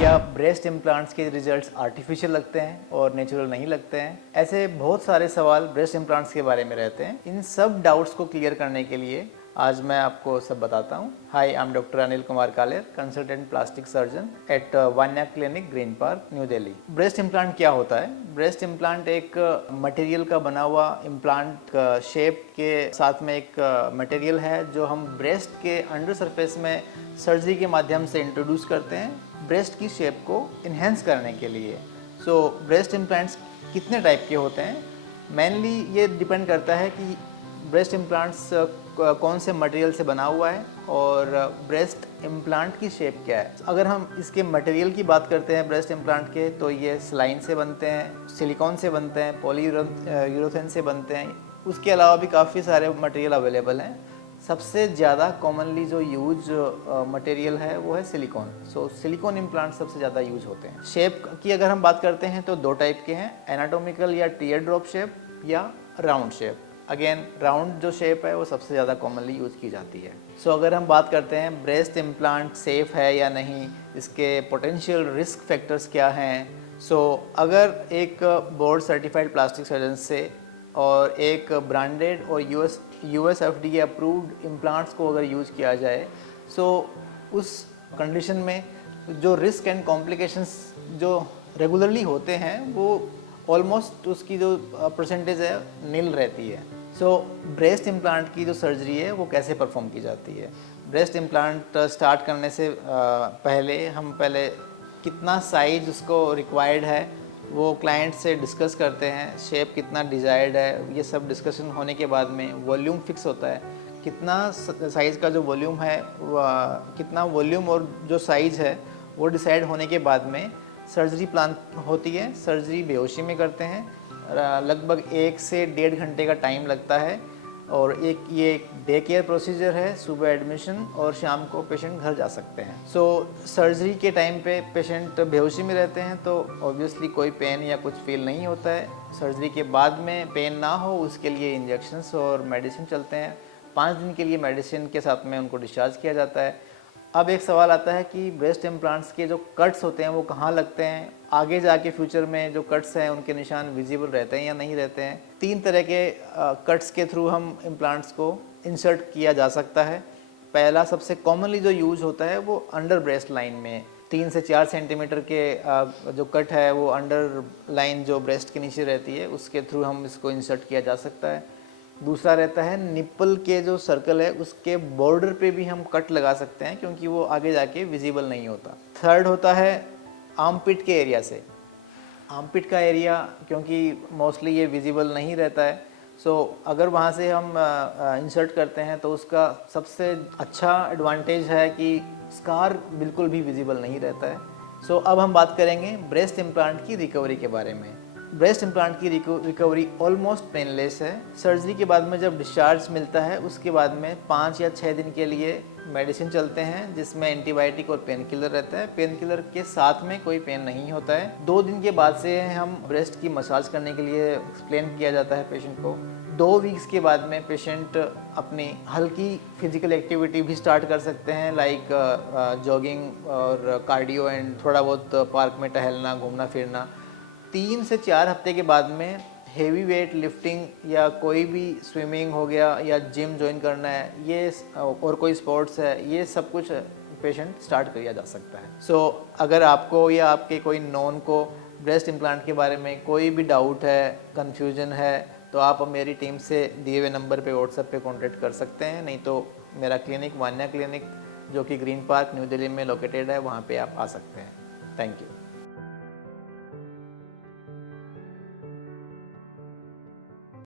क्या breast implants के results artificial लगते हैं और नेचुरल नहीं लगते हैं? ऐसे बहुत सारे सवाल ब्रेस्ट इम्प्लांट्स के बारे में रहते हैं। इन सब डाउट्स को क्लियर करने के लिए आज मैं आपको सब बताता हूँ। Hi, I am doctor Anil Kumar Kaler, consultant plastic surgeon at Vanya clinic, Green Park, New Delhi. Breast implant क्या होता है? ब्रेस्ट इम्प्लांट एक मटेरियल का बना हुआ इम्प्लांट शेप के साथ में एक मटेरियल है जो हम ब्रेस्ट के अंडर सरफेस में सर्जरी के माध्यम से इंट्रोड्यूस करते हैं ब्रेस्ट की शेप को इन्हेंस करने के लिए। सो ब्रेस्ट इम्प्लांट्स कितने टाइप के होते हैं? मेनली ये डिपेंड करता है कि ब्रेस्ट इम्प्लांट्स कौन से मटेरियल से बना हुआ है और ब्रेस्ट इम्प्लांट की शेप क्या है। अगर हम इसके मटेरियल की बात करते हैं ब्रेस्ट इम्प्लांट के, तो ये स्लाइन से बनते हैं, सिलिकॉन से बनते हैं, पॉलीयूरेथेन से बनते हैं। उसके अलावा भी काफ़ी सारे मटेरियल अवेलेबल हैं। सबसे ज़्यादा कॉमनली जो यूज मटेरियल है वो है सिलिकॉन। सो सिलिकॉन इम्प्लांट सबसे ज़्यादा यूज होते हैं। शेप की अगर हम बात करते हैं तो दो टाइप के हैं, एनाटोमिकल या टीयर ड्रॉप शेप या राउंड शेप। अगेन राउंड जो शेप है वो सबसे ज़्यादा कॉमनली यूज़ की जाती है। सो अगर हम बात करते हैं ब्रेस्ट इम्प्लांट सेफ़ है या नहीं, इसके पोटेंशियल रिस्क फैक्टर्स क्या हैं। सो अगर एक बोर्ड सर्टिफाइड प्लास्टिक सर्जन से और एक ब्रांडेड और यूएस एफडीए अप्रूव्ड इम्प्लांट्स को अगर यूज़ किया जाए, सो उस कंडीशन में जो रिस्क एंड कॉम्प्लिकेशंस जो रेगुलरली होते हैं वो ऑलमोस्ट उसकी जो परसेंटेज है नील रहती है। सो ब्रेस्ट इम्प्लांट की जो सर्जरी है वो कैसे परफॉर्म की जाती है? ब्रेस्ट इम्प्लांट स्टार्ट करने से पहले हम कितना साइज उसको रिक्वायर्ड है वो क्लाइंट से डिस्कस करते हैं। शेप कितना डिज़ायर्ड है, ये सब डिस्कशन होने के बाद में वॉल्यूम फिक्स होता है। कितना साइज़ का जो वॉल्यूम है, कितना वॉल्यूम और जो साइज़ है वो डिसाइड होने के बाद में सर्जरी प्लान होती है। सर्जरी बेहोशी में करते हैं। लगभग 1 से 1.5 घंटे का टाइम लगता है और ये एक डे केयर प्रोसीजर है। सुबह एडमिशन और शाम को पेशेंट घर जा सकते हैं। सो सर्जरी के टाइम पे पेशेंट बेहोशी में रहते हैं तो ऑब्वियसली कोई पेन या कुछ फील नहीं होता है। सर्जरी के बाद में पेन ना हो उसके लिए इंजेक्शंस और मेडिसिन चलते हैं। 5 दिन के लिए मेडिसिन के साथ में उनको डिस्चार्ज किया जाता है। अब एक सवाल आता है कि ब्रेस्ट इम्प्लांट्स के जो कट्स होते हैं वो कहाँ लगते हैं? आगे जाके फ्यूचर में जो कट्स हैं उनके निशान विजिबल रहते हैं या नहीं रहते हैं? 3 तरह के कट्स के थ्रू हम इम्प्लांट्स को इंसर्ट किया जा सकता है। पहला सबसे कॉमनली जो यूज होता है वो अंडर ब्रेस्ट लाइन में 3 से 4 सेंटीमीटर के जो कट है वो अंडर लाइन जो ब्रेस्ट के नीचे रहती है उसके थ्रू हम इसको इंसर्ट किया जा सकता है। दूसरा रहता है निप्पल के जो सर्कल है उसके बॉर्डर पे भी हम कट लगा सकते हैं क्योंकि वो आगे जाके विजिबल नहीं होता। थर्ड होता है आर्मपिट के एरिया से। आर्मपिट का एरिया क्योंकि मोस्टली ये विजिबल नहीं रहता है, सो अगर वहाँ से हम इंसर्ट करते हैं तो उसका सबसे अच्छा एडवांटेज है कि स्कार बिल्कुल भी विजिबल नहीं रहता है। सो अब हम बात करेंगे ब्रेस्ट इम्प्लांट की रिकवरी के बारे में। ब्रेस्ट इम्प्लांट की रिकवरी ऑलमोस्ट पेनलेस है। सर्जरी के बाद में जब डिस्चार्ज मिलता है उसके बाद में 5 या 6 दिन के लिए मेडिसिन चलते हैं जिसमें एंटीबायोटिक और पेन किलर रहता है। पेन किलर के साथ में कोई पेन नहीं होता है। 2 दिन के बाद से हम ब्रेस्ट की मसाज करने के लिए एक्सप्लेन किया जाता है पेशेंट को। 2 वीक्स के बाद में पेशेंट अपनी हल्की फिजिकल एक्टिविटी भी स्टार्ट कर सकते हैं, लाइक जॉगिंग और कार्डियो एंड थोड़ा बहुत पार्क में टहलना, घूमना फिरना। 3 से 4 हफ्ते के बाद में हेवी वेट लिफ्टिंग या कोई भी स्विमिंग हो गया या जिम ज्वाइन करना है, ये और कोई स्पोर्ट्स है, ये सब कुछ पेशेंट स्टार्ट किया जा सकता है। सो अगर आपको या आपके कोई नॉन को ब्रेस्ट इम्प्लांट के बारे में कोई भी डाउट है, कन्फ्यूजन है, तो आप मेरी टीम से दिए हुए नंबर पे व्हाट्सएप पे कांटेक्ट कर सकते हैं। नहीं तो मेरा क्लिनिक वान्या क्लिनिक जो कि ग्रीन पार्क न्यू दिल्ली में लोकेटेड है, वहाँ पे आप आ सकते हैं। Thank you.